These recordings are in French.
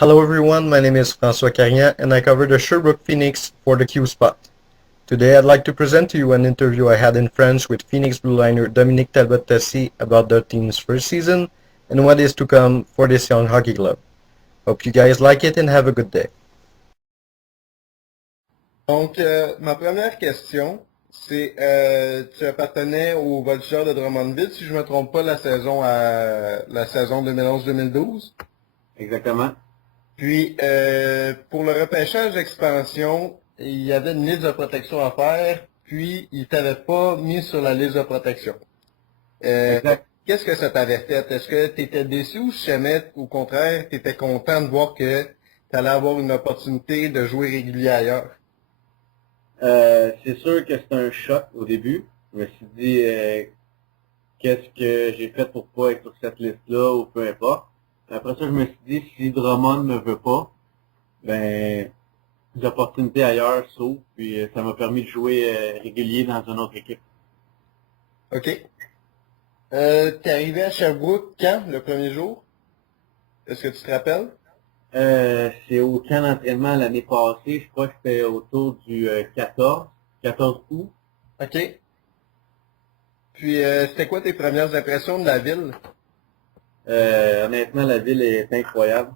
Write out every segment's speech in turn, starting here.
Hello everyone, my name is François Carignan and I cover the Sherbrooke Phoenix for the Q Spot. Today I'd like to present to you an interview I had in French with Phoenix Blue Liner Dominique Talbot-Tessy about their team's first season and what is to come for this young hockey club. Hope you guys like it and have a good day. Donc, ma première question, c'est tu appartenais au Voltigeurs de Drummondville, si je me trompe pas, la saison 2011-2012. Exactement. Puis, pour le repêchage d'expansion, il y avait une liste de protection à faire, puis il t'avait pas mis sur la liste de protection. Exact. Qu'est-ce que ça t'avait fait? Est-ce que tu étais déçu ou jamais, au contraire, tu étais content de voir que tu allais avoir une opportunité de jouer régulier ailleurs? C'est sûr que c'est un choc au début. Je me suis dit, qu'est-ce que j'ai fait pour pas être sur cette liste-là ou peu importe. Après ça, je me suis dit, si Drummond ne veut pas, ben, des opportunités ailleurs s'ouvrent, puis ça m'a permis de jouer régulier dans une autre équipe. OK. T'es arrivé à Sherbrooke quand, le premier jour? Est-ce que tu te rappelles? C'est au camp d'entraînement l'année passée, je crois que c'était autour du 14 août. OK. Puis, c'était quoi tes premières impressions de la ville? Honnêtement, la ville est incroyable.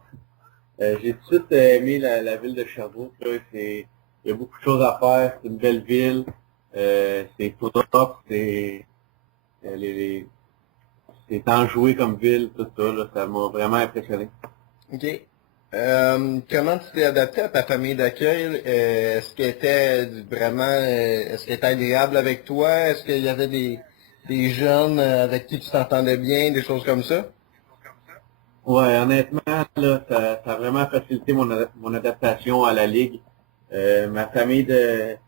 J'ai tout de suite aimé la ville de Sherbrooke. Là. Il y a beaucoup de choses à faire. C'est une belle ville. C'est propre. C'est enjoué comme ville, tout ça. Là. Ça m'a vraiment impressionné. OK. Comment tu t'es adapté à ta famille d'accueil? Est-ce qu'elle était est-ce qu'elle était agréable avec toi? Est-ce qu'il y avait des jeunes avec qui tu t'entendais bien, des choses comme ça? Ouais, honnêtement, là, ça a vraiment facilité mon adaptation à la ligue. Ma famille de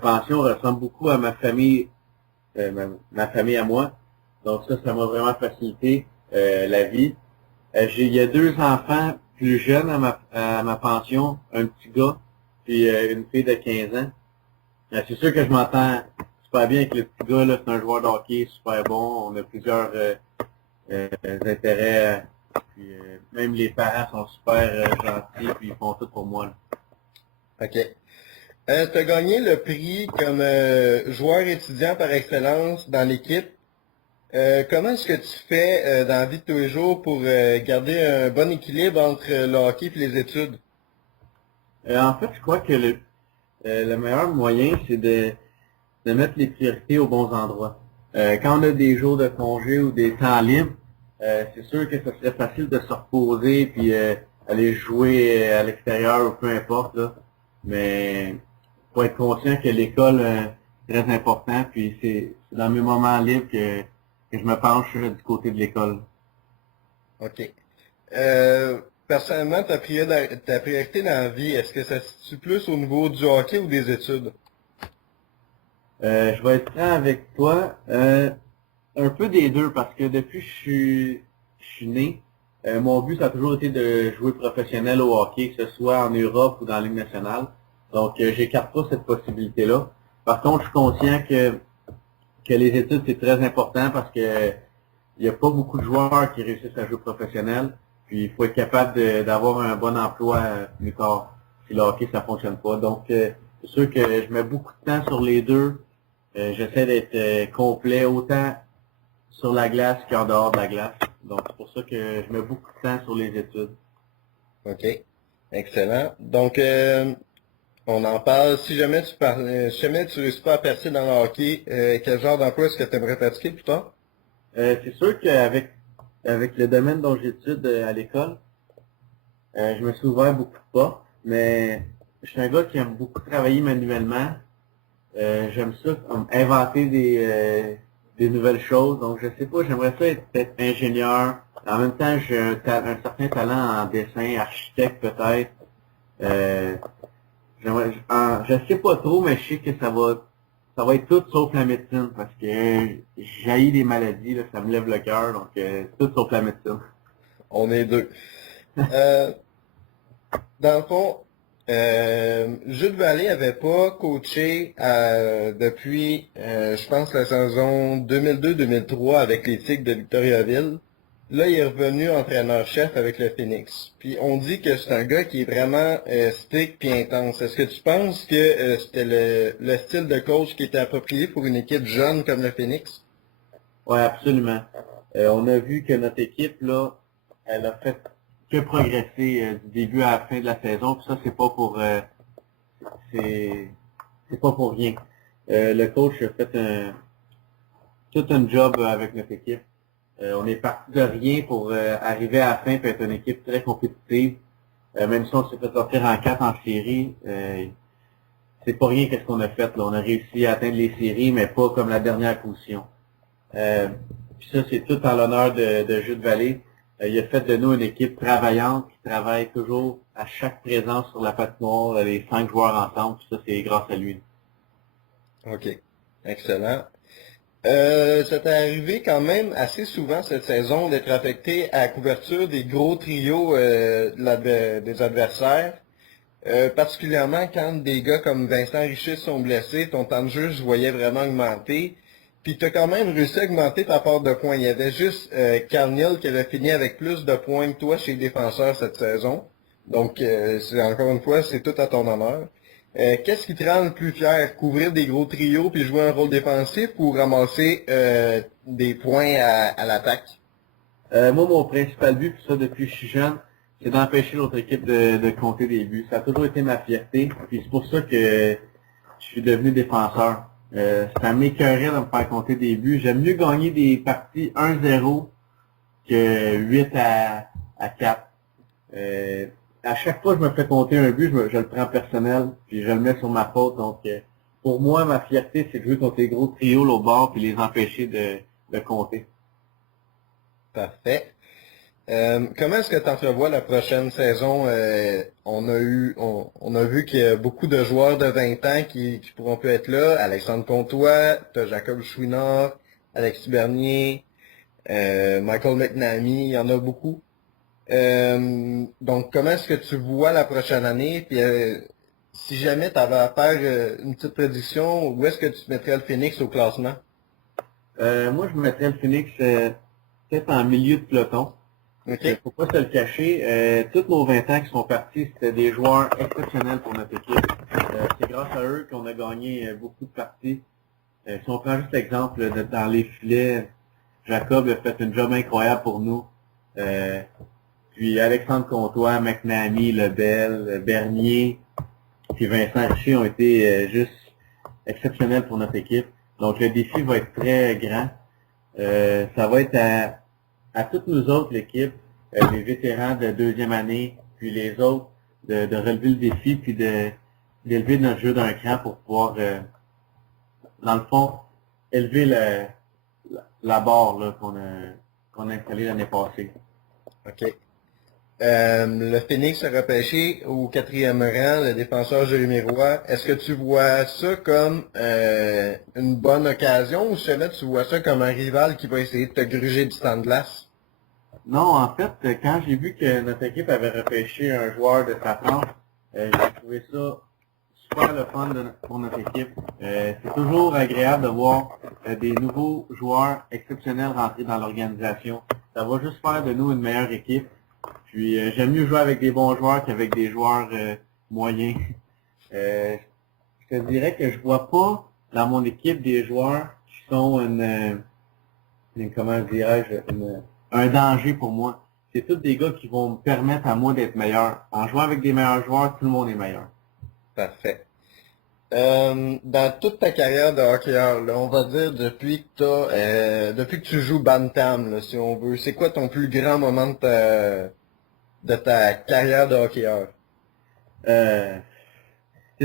pension ressemble beaucoup à ma famille, ma famille à moi. Donc ça m'a vraiment facilité la vie. Il y a deux enfants plus jeunes à ma pension, un petit gars, puis une fille de 15 ans. C'est sûr que je m'entends super bien avec le petit gars, là, c'est un joueur de hockey super bon, on a plusieurs intérêts, puis même les parents sont super gentils, puis ils font tout pour moi. Là. OK. Tu as gagné le prix comme joueur étudiant par excellence dans l'équipe. Comment est-ce que tu fais dans la vie de tous les jours pour garder un bon équilibre entre le hockey et les études? En fait, je crois que le meilleur moyen, c'est de mettre les priorités aux bons endroits. Quand on a des jours de congé ou des temps libres, c'est sûr que ça serait facile de se reposer puis aller jouer à l'extérieur ou peu importe. Là. Mais faut être conscient que l'école est très important, puis c'est dans mes moments libres que je me penche du côté de l'école. OK. Personnellement, ta priorité dans la vie, est-ce que ça se situe plus au niveau du hockey ou des études? Je vais être franc avec toi. Un peu des deux, parce que depuis que je suis né, mon but, ça a toujours été de jouer professionnel au hockey, que ce soit en Europe ou dans la Ligue nationale. Donc, j'écarte pas cette possibilité-là. Par contre, je suis conscient que les études, c'est très important parce que il n'y a pas beaucoup de joueurs qui réussissent à jouer professionnel. Puis, il faut être capable d'avoir un bon emploi plus tard, si le hockey, ça fonctionne pas. Donc, c'est sûr que je mets beaucoup de temps sur les deux. J'essaie d'être complet autant sur la glace qu'en dehors de la glace. Donc, c'est pour ça que je mets beaucoup de temps sur les études. OK. Excellent. Donc, on en parle. Si jamais tu réussis pas à percer dans le hockey, quel genre d'emploi est-ce que tu aimerais pratiquer plus tard? C'est sûr avec le domaine dont j'étude à l'école, je me suis ouvert beaucoup de portes, mais je suis un gars qui aime beaucoup travailler manuellement. J'aime ça, comme inventer des nouvelles choses. Donc, je sais pas, j'aimerais ça être ingénieur. En même temps, j'ai un certain talent en dessin, architecte peut-être. Euh, je sais pas trop, mais je sais que ça va être tout sauf la médecine parce que j'ai des maladies, là, ça me lève le cœur, donc tout sauf la médecine. On est deux. Euh, Dans le fond, Jules Vallée avait pas coaché depuis, je pense, la saison 2002-2003 avec les Tigres de Victoriaville. Là, il est revenu entraîneur-chef avec le Phoenix. Puis on dit que c'est un gars qui est vraiment strict puis intense. Est-ce que tu penses que c'était le style de coach qui était approprié pour une équipe jeune comme le Phoenix? Ouais, absolument. On a vu que notre équipe, là, elle a fait que progresser du début à la fin de la saison. Puis ça, c'est c'est pas pour rien. Le coach a fait tout un job avec notre équipe. On est parti de rien pour arriver à la fin et être une équipe très compétitive. Même si on s'est fait sortir en 4 en série, c'est pas rien qu'est-ce qu'on a fait. Là. On a réussi à atteindre les séries, mais pas comme la dernière position. Puis ça, c'est tout en l'honneur de Jude Vallée. Il a fait de nous une équipe travaillante qui travaille toujours à chaque présence sur la patinoire, les 5 joueurs ensemble. Puis ça, c'est grâce à lui. OK. Excellent. Ça t'est arrivé quand même assez souvent cette saison d'être affecté à la couverture des gros trios des adversaires. Particulièrement quand des gars comme Vincent Richer sont blessés, ton temps de jeu, je voyais vraiment augmenter. Puis tu as quand même réussi à augmenter ta part de points. Il y avait juste Carl Neal qui avait fini avec plus de points que toi chez les défenseurs cette saison. Donc, c'est encore une fois, c'est tout à ton honneur. Qu'est-ce qui te rend le plus fier? Couvrir des gros trios puis jouer un rôle défensif ou ramasser des points à l'attaque? Moi, mon principal but, puis ça depuis que je suis jeune, c'est d'empêcher l'autre équipe de compter des buts. Ça a toujours été ma fierté, puis c'est pour ça que je suis devenu défenseur. Ça m'écœurait de me faire compter des buts. J'aime mieux gagner des parties 1-0 que 8-4. À chaque fois que je me fais compter un but, je le prends personnel, puis je le mets sur ma faute. Donc, pour moi, ma fierté, c'est de jouer contre les gros trios au bord, puis les empêcher de compter. Parfait. Comment est-ce que tu entrevois la prochaine saison? On a vu qu'il y a beaucoup de joueurs de 20 ans qui pourront plus être là. Alexandre Comtois, tu as Jacob Chouinard, Alexis Bernier, Michael McNamee, il y en a beaucoup. Donc, comment est-ce que tu vois la prochaine année? Puis, si jamais tu avais à faire une petite prédiction, où est-ce que tu mettrais le Phoenix au classement? Moi, je mettrais le Phoenix peut-être en milieu de peloton. OK. Faut pas se le cacher. Tous nos 20 ans qui sont partis, c'était des joueurs exceptionnels pour notre équipe. C'est grâce à eux qu'on a gagné beaucoup de parties. Si on prend juste l'exemple dans les filets, Jacob a fait une job incroyable pour nous. Puis Alexandre Comtois, McNamee, Lebel, Bernier, puis Vincent Richer ont été juste exceptionnels pour notre équipe. Donc le défi va être très grand. Ça va être à toutes nous autres, l'équipe, les vétérans de deuxième année, puis les autres, de relever le défi, puis d'élever notre jeu d'un cran pour pouvoir, dans le fond, élever la barre là, qu'on a installée l'année passée. OK. Le Phoenix a repêché au 4e rang le défenseur Jérémy Roy. Est-ce que tu vois ça comme une bonne occasion ou seulement tu vois ça comme un rival qui va essayer de te gruger du stand de glace? Non, en fait, quand j'ai vu que notre équipe avait repêché un joueur de sa tranche, j'ai trouvé ça super le fun pour notre équipe. C'est toujours agréable de voir des nouveaux joueurs exceptionnels rentrer dans l'organisation. Ça va juste faire de nous une meilleure équipe. Puis j'aime mieux jouer avec des bons joueurs qu'avec des joueurs moyens. Je te dirais que je vois pas dans mon équipe des joueurs qui sont comment dirais-je, un danger pour moi. C'est tous des gars qui vont me permettre à moi d'être meilleur. En jouant avec des meilleurs joueurs, tout le monde est meilleur. Parfait. Dans toute ta carrière de hockeyeur, là, on va dire depuis que tu joues Bantam, là, si on veut, c'est quoi ton plus grand moment de ta carrière de hockeyeur? C'est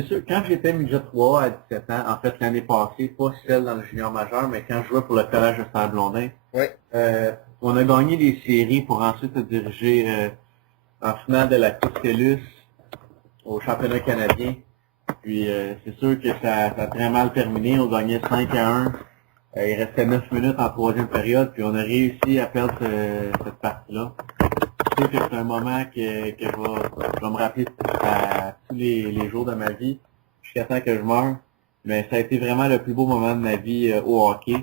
sûr, quand j'étais midget 3 à 17 ans, en fait l'année passée, pas celle dans le junior majeur, mais quand je jouais pour le collège de Saint-Blondin, Oui. on a gagné des séries pour ensuite se diriger en finale de la Coupe Célus au championnat canadien. Puis c'est sûr que ça a très mal terminé. On gagnait 5-1. Il restait 9 minutes en troisième période, puis on a réussi à perdre cette partie-là. C'est sûr que c'est un moment que je vais me rappeler à tous les jours de ma vie, jusqu'à temps que je meure. Mais ça a été vraiment le plus beau moment de ma vie au hockey.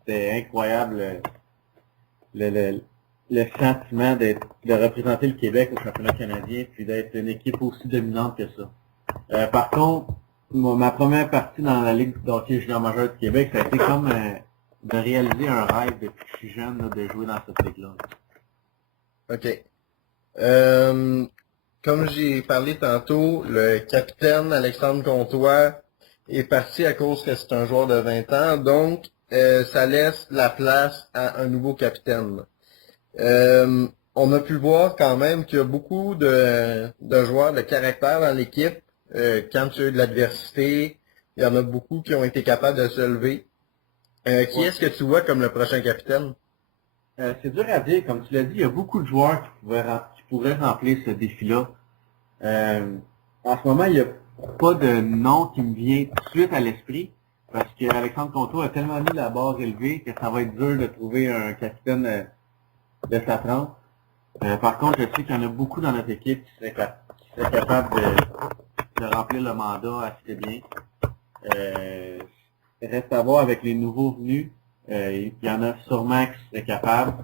C'était incroyable le sentiment de représenter le Québec au championnat canadien, puis d'être une équipe aussi dominante que ça. Par contre, ma première partie dans la Ligue de hockey junior majeur du Québec, ça a été comme de réaliser un rêve depuis que je suis jeune, là, de jouer dans cette ligue-là. OK. Comme j'ai parlé tantôt, le capitaine Alexandre Comtois est parti à cause que c'est un joueur de 20 ans, donc ça laisse la place à un nouveau capitaine. On a pu voir quand même qu'il y a beaucoup de joueurs de caractère dans l'équipe. Quand il y a eu de l'adversité, il y en a beaucoup qui ont été capables de se lever. Qui est-ce que tu vois comme le prochain capitaine? C'est dur à dire, comme tu l'as dit, il y a beaucoup de joueurs qui pourraient remplir ce défi-là. En ce moment, il n'y a pas de nom qui me vient tout de suite à l'esprit, parce que Alexandre Comtois a tellement mis la barre élevée que ça va être dur de trouver un capitaine de sa trempe. Par contre, je sais qu'il y en a beaucoup dans notre équipe qui seraient capables de remplir le mandat assez bien. Reste à voir avec les nouveaux venus. Il y en a sûrement qui seraient capables.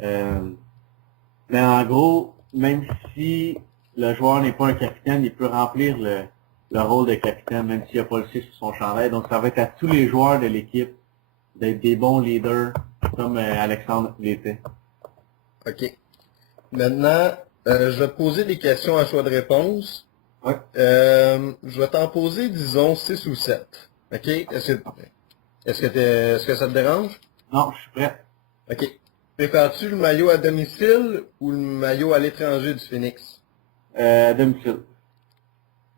Mais en gros, même si le joueur n'est pas un capitaine, il peut remplir le rôle de capitaine, même s'il n'a pas le C sur son chandail. Donc ça va être à tous les joueurs de l'équipe d'être des bons leaders, comme Alexandre l'était. OK. Maintenant, je vais te poser des questions à choix de réponse. Ouais. Je vais t'en poser, disons, 6 ou 7. OK? Est-ce que ça te dérange? Non, je suis prêt. OK. Préfères-tu le maillot à domicile ou le maillot à l'étranger du Phoenix? Domicile.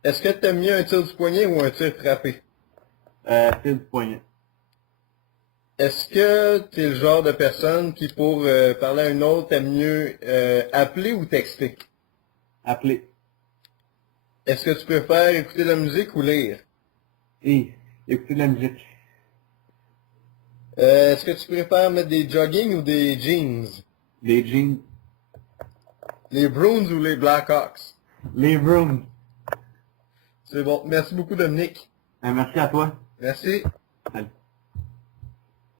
Est-ce que tu aimes mieux un tir du poignet ou un tir frappé? Tir du poignet. Est-ce que tu es le genre de personne qui, pour parler à une autre, aime mieux appeler ou texter? Appeler. Est-ce que tu préfères écouter de la musique ou lire? Et écouter de la musique. Est-ce que tu préfères mettre des jogging ou des jeans? Les jeans. Les Bruins ou les Blackhawks? Les Bruins. C'est bon. Merci beaucoup, Dominique. Merci à toi. Merci. Salut.